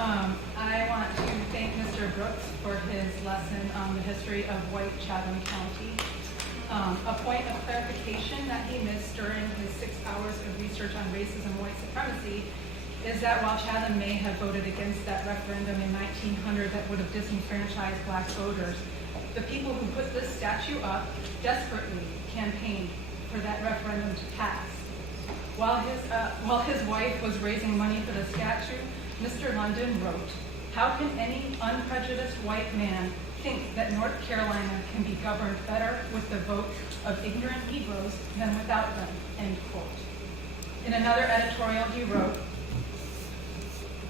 I want to thank Mr. Brooks for his lesson on the history of white Chatham County. A point of clarification that he missed during his 6 hours of research on racism and white supremacy is that while Chatham may have voted against that referendum in 1900 that would have disenfranchised black voters, the people who put this statue up desperately campaigned for that referendum to pass. While his wife was raising money for the statue, Mr. London wrote, "How can any unprejudiced white man think that North Carolina can be governed better with the vote of ignorant Negroes than without them?" End quote. In another editorial he wrote,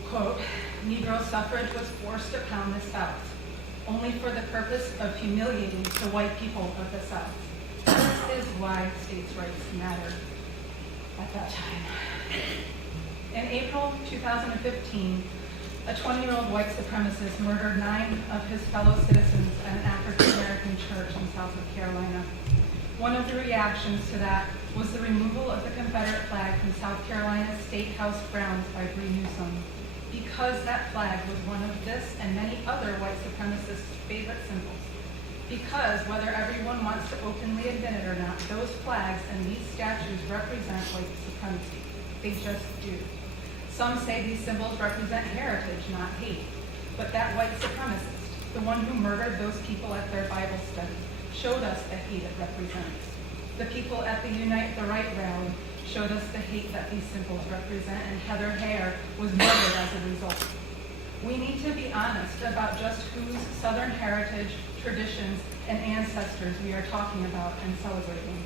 quote, "Negro suffrage was forced upon the South, only for the purpose of humiliating the white people of the South. This is why states' rights mattered at that time." In April 2015, a 20-year-old white supremacist murdered 9 of his fellow citizens at an African-American church in South Carolina. One of the reactions to that was the removal of the Confederate flag from South Carolina's State House grounds by Bree Newsom, because that flag was one of this and many other white supremacists' favorite symbols. Because whether everyone wants to openly admit it or not, those flags and these statues represent white supremacy. They just do. Some say these symbols represent heritage, not hate. But that white supremacist, the one who murdered those people at their Bible study, showed us the hate it represents. The people at the Unite the Right rally showed us the hate that these symbols represent, and Heather Hare was murdered as a result. We need to be honest about just whose Southern heritage, traditions, and ancestors we are talking about and celebrating.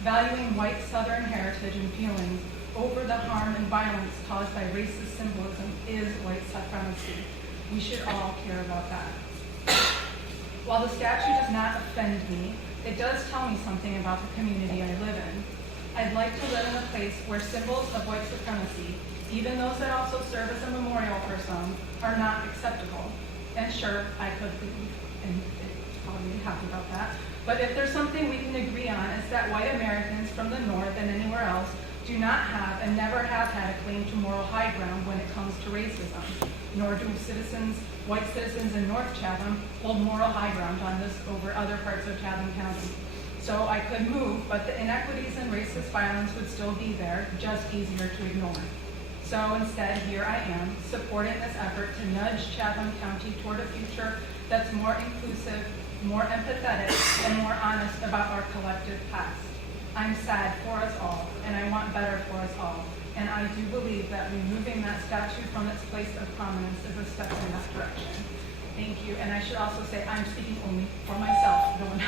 Valuing white Southern heritage and feelings over the harm and violence caused by racist symbolism is white supremacy. We should all care about that. While the statue does not offend me, it does tell me something about the community I live in. I'd like to live in a place where symbols of white supremacy, even those that also serve as a memorial for some, are not acceptable. And sure, I could leave, and probably be happy about that. But if there's something we can agree on, it's that white Americans from the North and anywhere else do not have and never have had a claim to moral high ground when it comes to racism, nor do white citizens in North Chatham hold moral high ground on this over other parts of Chatham County. So I could move, but the inequities and racist violence would still be there, just easier to ignore. So instead, here I am, supporting this effort to nudge Chatham County toward a future that's more inclusive, more empathetic, and more honest about our collective past. I'm sad for us all, and I want better for us all. And I do believe that removing that statue from its place of prominence is a step in that direction. Thank you. And I should also say I'm speaking only for myself. No one